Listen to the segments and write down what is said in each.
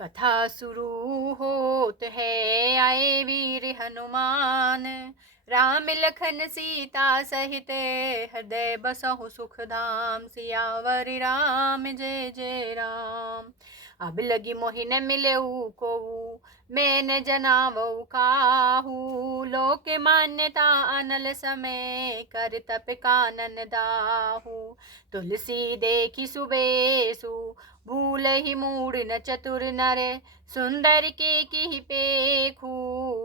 कथा शुरू होत है, आए वीर हनुमान। राम लखन सीता सहित हृदय बसहु सुख धाम। सियावर राम जय जय राम। अब लगी मोहि न मिलेऊ को, मैं न जनावऊ काहू। लोक मान्यता अनल समय, कर तप कानन दाहू। तुलसी देखी सुबेसु, भूल ही मूड न चतुर नर। सुंदर की पेखू,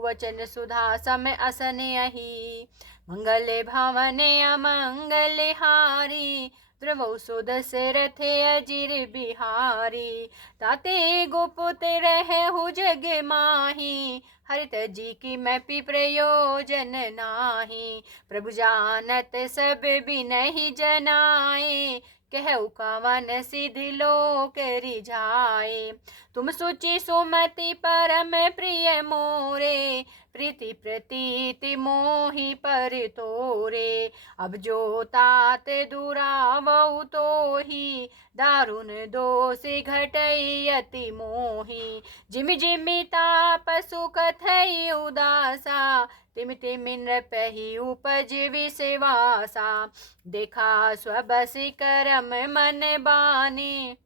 वचन सुधा समय असन यही। मंगल भवन अमंगल हारी, द्रवौ सो दशरथ अजिर बिहारी। ताते गोपुत रहु जग माही, हरित जी की मैं पी प्रयोजन नाही। प्रभु जानत सब बिनहि जनाए, कहु कवन सिद्धि लोक रिझाए। तुम सुचि सुमति परम प्रिय मोरे, प्रीति प्रतीति मोहि पर तोरे। अब जो तात दुरावउ तोहि, दारुण दोष घटई अति मोहि। जिमि जिमि ताप सुख थई उदासा, तिमि तिमि नृपहि उपज विश्वासा। देखा स्वबसि करम मन बानी,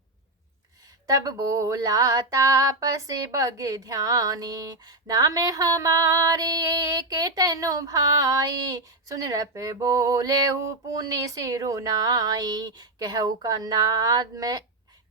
तब बोला तापस बग ध्यानी। नाम हमारे एक तनु भाई, सुन रप बोले पुनि सिरुनाई। कहु कन्नाद में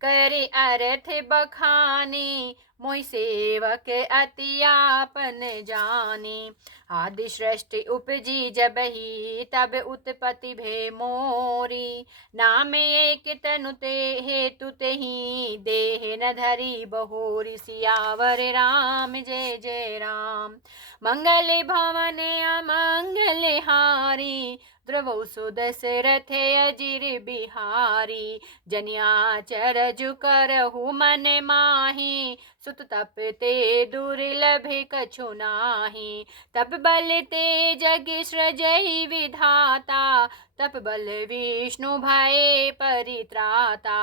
करे अर्थ बखानी, मोहि सेवक अति आपन जानी। आदि सृष्टि उपजी जबहि, तब उत्पत्ति भे मोरी। नाम एक तनु ते हेतु तेहि, देह न धरी बहोरी। सियावर राम जय जय राम। मंगल भवन अमंगल हारी, द्रवौ सो दशरथ अजिर बिहारी। जनिया चरजु करहु मन माही, सुत तप ते दुर्लभ कछु नाही। तप बल ते जग सृजहि विधाता, तप बल विष्णु भय परित्राता।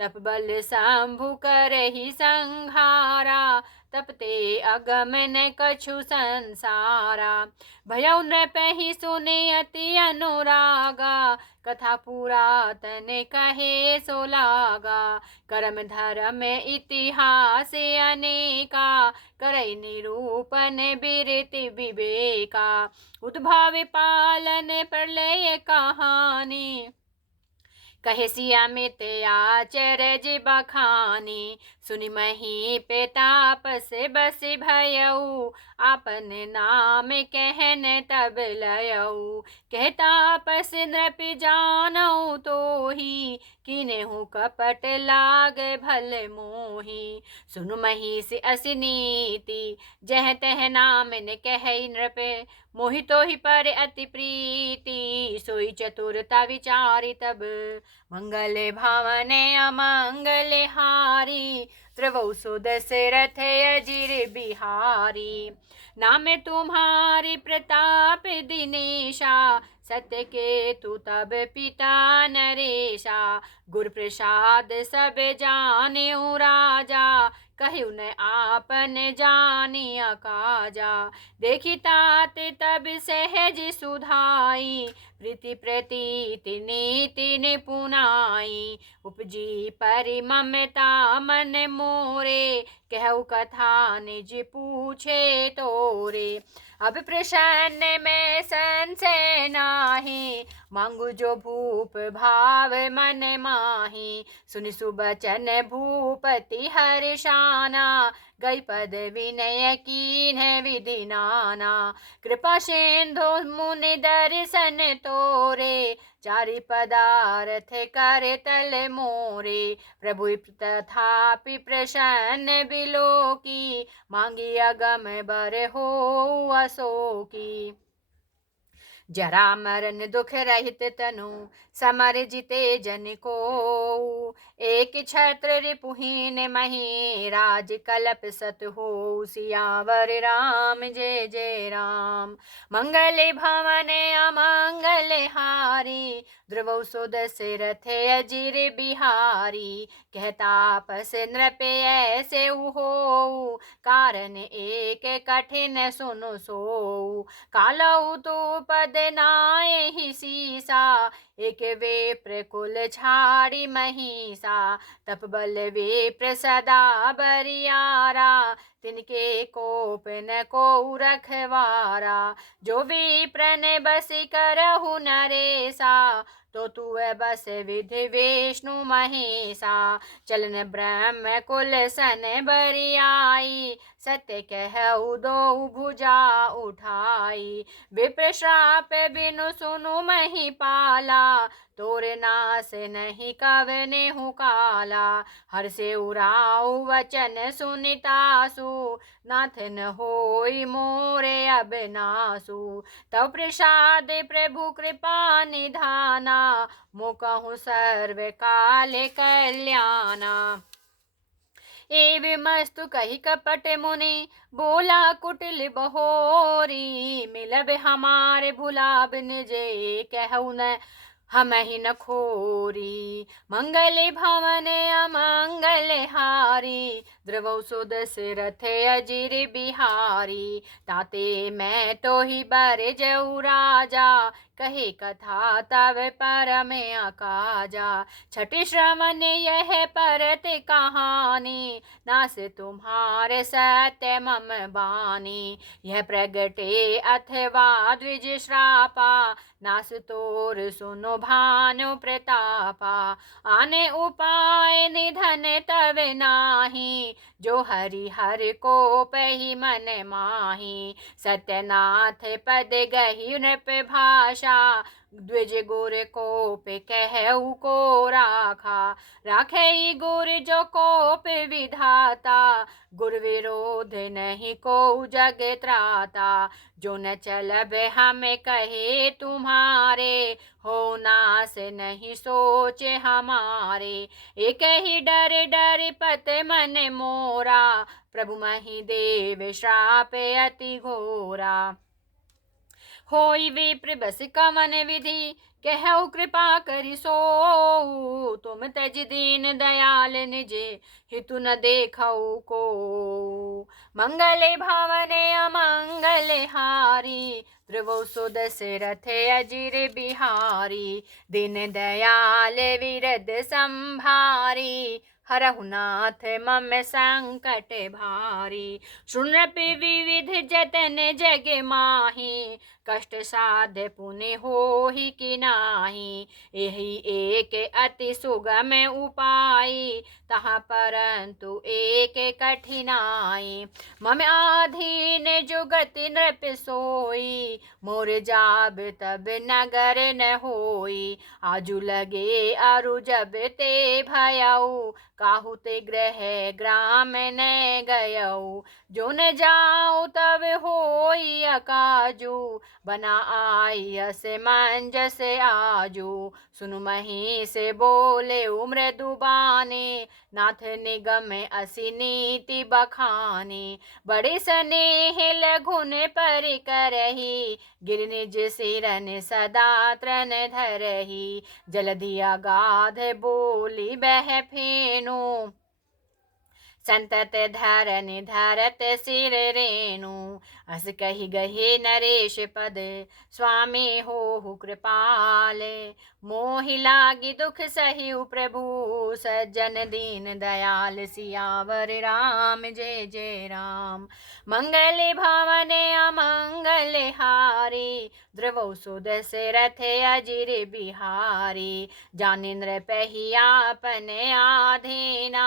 तप बल शंभु करहि संहारा, तप ते अगम न कछु संसारा। भयउ नृपहि सुने अति अनुरागा, कथा पुरातन कहे सो लागा। करम धरम इतिहास अनेका, करई निरूपण बिरति विवेका। उद्भव पालन प्रलय कहानी, कहे सिया मित आचरज बखानी। सुनि मही पे तापस बस भयऊ, आपन नाम कहन तब लयऊ। कह तापस नृप जानऊ तोहि, किनेहु कपट लाग भल मोहि। सुनु महिष अस नीति, जह तह नाम न कहई नृप। मोहि तोहि पर अति प्रीति, सोई चतुरता विचारी तब। मंगल भवन अमंगल हारी, द्रवौ सो दशरथ अजिर बिहारी। नाम तुम्हारी प्रताप दिनेशा, सत्य के तु तब पिता नरेशा। गुर प्रसाद सब जानेऊ राजा, कहु न आपन जानिया काजा। देखि तात तब सहज सुधाई, प्रीति प्रतीति नीति निपुनाई। उपजी परि ममता मन मोरे, कहु कथा निज पूछे तोरे। अब प्रसन्न में संशय नाही, मांगु जो भूप भाव मन माही। सुनि सुबचन भूपति हर्षाना, गई पद विनय कीन्ह विधि नाना। कृपा सिंधु मुनि दर्शन तोरे, चारि पदार्थ कर तल मोरे। प्रभु तथापि प्रसन्न बिलोकी, मांगी अगम बर हो असोकी। जरा मरण दुख रहित तनु समर जिते जन को। एक छत्र रिपुहीन मही राज कलप सत हो। सियावर राम जय जय राम। मंगल भवन अमंगल हारी ध्रुव सुदस्य रथ अजिर बिहारी। कहतापस नृप ऐसे हो कारण एक कठिन सुन सो। कालऊ तो पद नाए ही सीसा एक विप्र कुल छाड़ी महिषा। तप बल विप्र सदा बरियारा तिनके कोप न को रखवारा। जो विप्र ने बसी करहु नरेसा तो तू बस विधि विष्णु महेशा। चलन ब्रह्म कुल सन बरियाई सत्य कहु दो भुजा उठाई। विप्र श्राप बिनु सुनु मही पाला तोर नास नहीं कवने हु काला। हर से उराऊ वचन सुनितासु नाथ न होई मोरे अब नासु। तब प्रसाद प्रभु कृपा निधाना मुकहु सर्व काल कल्याणा। एवमस्तु कही कपट मुनि बोला कुटिल बहोरी। मिलब हमारे भुलाब निजे कहु न हम ही न खोरी। मंगल भवन अमंगल हारी ध्रुव सुदस्य रथ अजिर बिहारी। ताते मैं तो ही बर जऊ राजा कहे कथा तब परम अकाजा। छठी श्रवण यह परत कहानी नास तुम्हारे सत्य मम बानी। यह प्रगटे अथवा द्विज श्रापा नास तोर सुनो भानु प्रतापा। आने उपाय निधन तब नाही जो हरि हर को पही मन माही। सत्यनाथ पद गही नृप भाषा द्विज गुर कोप कहु को राखा। राखे गुर जो कोप विधाता गुर विरोध नहीं को जग त्राता। जो न चलब हम कहे तुम्हारे हो नास नहीं सोचे हमारे। एक ही डर डर पत मन मोरा प्रभु मही देव श्राप अति घोरा। होई विप्र बस कवन विधि कहु कृपा करि सो। तुम तज दीन दयाल निजे हितु न देखऊ को। मंगल भवन अमंगल हारी ध्रुव सुदस्य रथ अजिर बिहारी। दिन दयाल विरद संभारी हरहु नाथ मम संकट भारी। सुनपि विविध जतन जग माही कष्ट साध्य पुनि होहि कि नाही। यही एक अति सुगम उपाय तहाँ परंतु एक कठिनाई। मम आधीन जुगति नृप सोई मोर जाब तब नगर न होई। आजु लगे अरु जब ते भयऊ काहू ते ग्रह ग्राम न गयऊ। जो न जाऊ तब होई अकाजू बना आई अस मंजस आजू। सुनु मही से बोले उम्र दुबाने नाथ निगम असी नीति बखाने। बड़े स्नेह लघुन पर करही गिर निज सिरन सदा त्रन धरही। जलधि अगाध बोली बह फेनु संतत धरन धरत सिर रेणु। अस कही गहे नरेश पद स्वामी हो कृपाल। मोहि लागी दुख सहिउ प्रभु सज्जन दीन दयाल। सियावर राम जय जय राम। मंगल भवन अमंगल हारी ध्रुव सुदस्य रथ अजिर बिहारी। जानिन्द्र पहियापन आधीना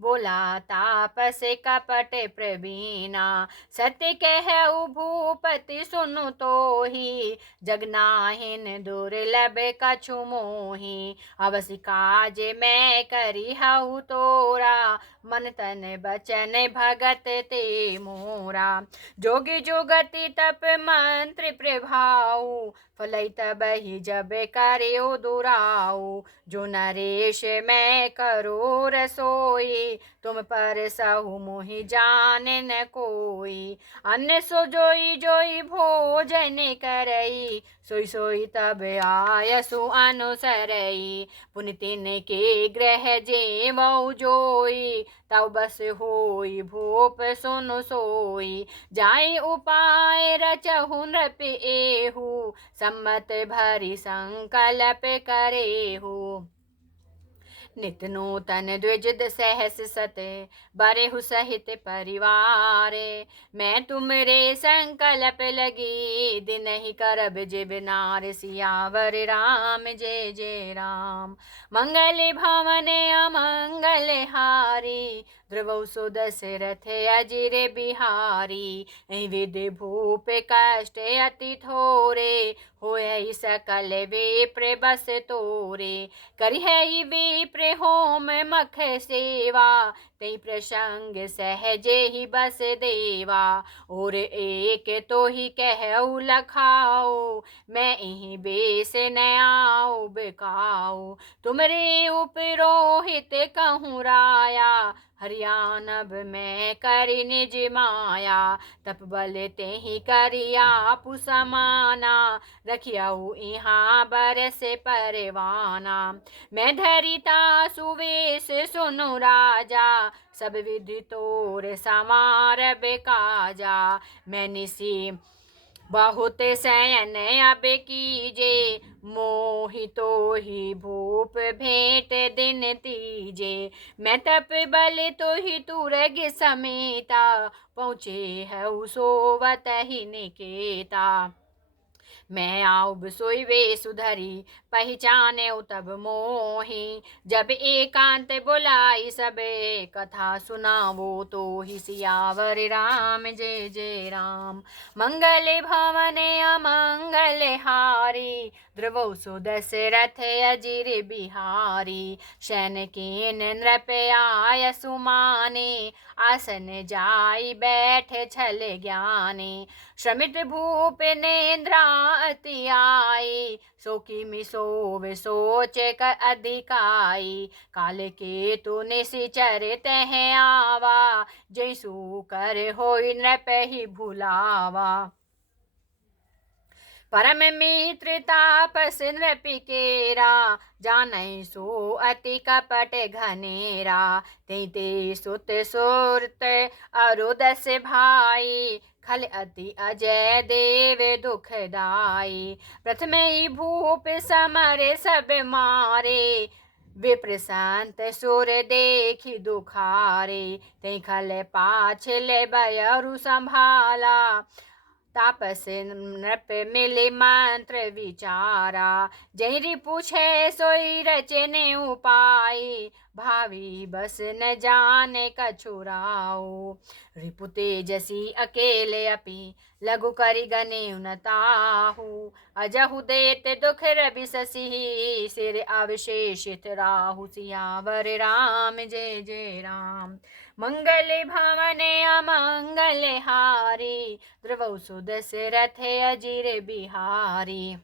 बोला तापस कपट प्रवीणा। सत्य कहु भूपति सुनु तोहि जगनाहिन दुर्लभ कछु मोहि। अवसि काज मैं करिहउ तोरा मन तन बचन भगत ते मोरा। जोगी जुगति तप मंत्र प्रभाऊ, फलई तब ही जब करो दुराऊ। जो नरेश मैं करो रसोई, तुम पर सहु मोहि जान न कोई। अन्न सो जोई जोई भोजन करई, सोई सोई तब आयसु अनुसरई। पुनि तिन के ग्रह जेवौ जोई, तब बस होई भूप सुनु सोई। जाई उपाय रचहु नृप एहु, सम्मत भरि संकल्प करेहु। नित नूतन द्विज सहस सत, बरेहु सहित परिवार। मैं तुमरे संकल्प लगी, दिन ही करब जिब नार। सियावर राम जय जय राम। मंगल भवन अमंगल हारी, ध्रुव सुदशरथ अजिर बिहारी। विद भूप कष्ट अति थोरे, होय सकल विप्र बस तोरे। करिहै विप्र होम मख सेवा, तै प्रसंग सहजे ही बस देवा। और एक तो ही कहऊ लखाओ, मैं इहि बेस न आओ बिकाओ। तुमरे उपरोहित कहूँ राया, हरियाणब में करि निज माया। तप बल तेहि करिया पु समाना, रखियाऊ इहाँ बरस परवाना। मैं धरिता सुवेश सुनु राजा, सब विधि तोर समार बेकाजा। मैं निसी बहुत शयन अब कीजे, मोहि तो ही भूप भेंट दिन तीजे। मैं तप बल तो ही तुरग समेता, पहुँचे है सोवत ही निकेता। मैं आउब सोई वे सुधरी, पहचाने तब मोही। जब एकांत बुलाई सबे, कथा सुनावो तो ही। सियावर राम जय जय राम। मंगल भवन अमंगल हारी, ध्रुव सुदशरथ अजिर बिहारी। शैन कीन नृप आय सुमाने, आसन जाई बैठ छल ज्ञानी। श्रमित भूप नेन्द्रा अति आई, सो किमि सोव सोच कर अधिकाई। काल के तु निशिचर तह आवा, जैसु कर होई नृप ही भुलावा। परम मित्र तापस नृपिकेरा, जानै सो अति कपट घनेरा। ते सुत सुरत अरुदस भाई, खल अति अजय देव दुखदाई। प्रथम ही भूप समर सब मारे, विप्रशांत सुर देखी दुखारे। ते खल पाछले बयरु संभाला, तापस नृप मिले मंत्र विचारा। जैरी पूछे सोई रचने उपाय, भावी बस न जाने कछुराओ। रिपु तेजसी अकेले अपि, लघु करि गने न ताहू। अजहु देत दुख रवि शशि, सिर अवशेषित राहु। सियावर राम जय जय राम। मंगल भवन अमंगल हारी, ध्रुव सुदशरथ अजिर बिहारी।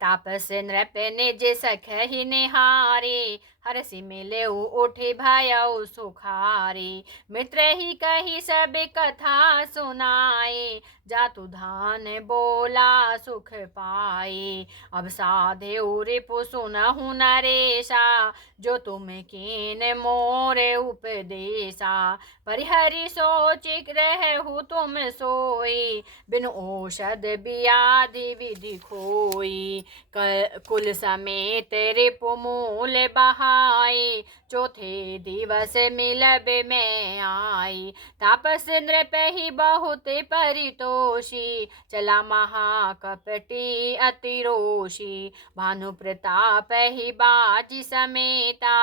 तापस नृप निज सखहि निहारे, हरसि मिलेउ उठि भयउ सुखारे। मित्र ही कही सब कथा सुनाए, जातु धान बोला सुख पाए। अब साधेउ रिपु सुनहु नरेशा, जो तुम कीन मोरे उपदेशा। परिहरि सोचिक रहु तुम सोई, बिनु औषध बियाधि विधि खोई। कुल समेत रिपु मूल बहाई, चौथे दिवस मिलब में आई। तापस नृप ही बहुत परितोषी, चला महाकपटी अति रोषी। भानु प्रताप ही बाजी समेता,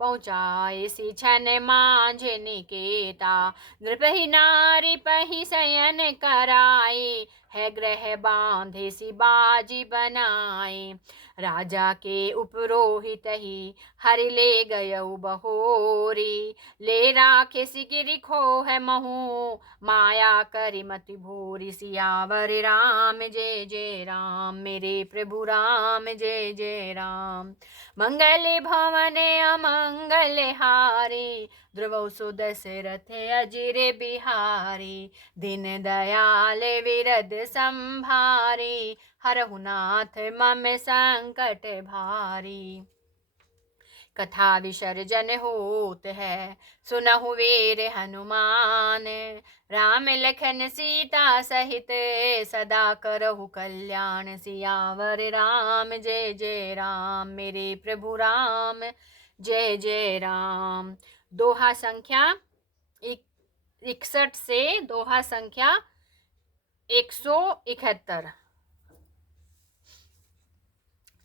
पहुँचाए सी छन मांझ निकेता। नृप ही नारी पही शयन कराए, है ग्रह बांधे सी बाजी बनाए। राजा के उपरोहित ही हरि ले गयऊ बहोरी, ले राखे सिगिरी खो है महू, माया करी मति भूरी। सियावर राम जय जय राम, मेरे प्रभु राम जय जय राम। मंगल भवन अमंगल हारी, ध्रुव सुदशरथ अजिर बिहारी। दीन दयाल विरद संभारी, हरहु नाथ मम संकट भारी। कथा विसर्जन होत है, सुनहु वीर हनुमान। राम लखन सीता सहित, सदा करहु कल्याण। सियावर राम जय जय राम, मेरे प्रभु राम जय जय राम। दोहा संख्या 61 से दोहा संख्या 171।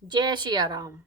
जय सिया राम।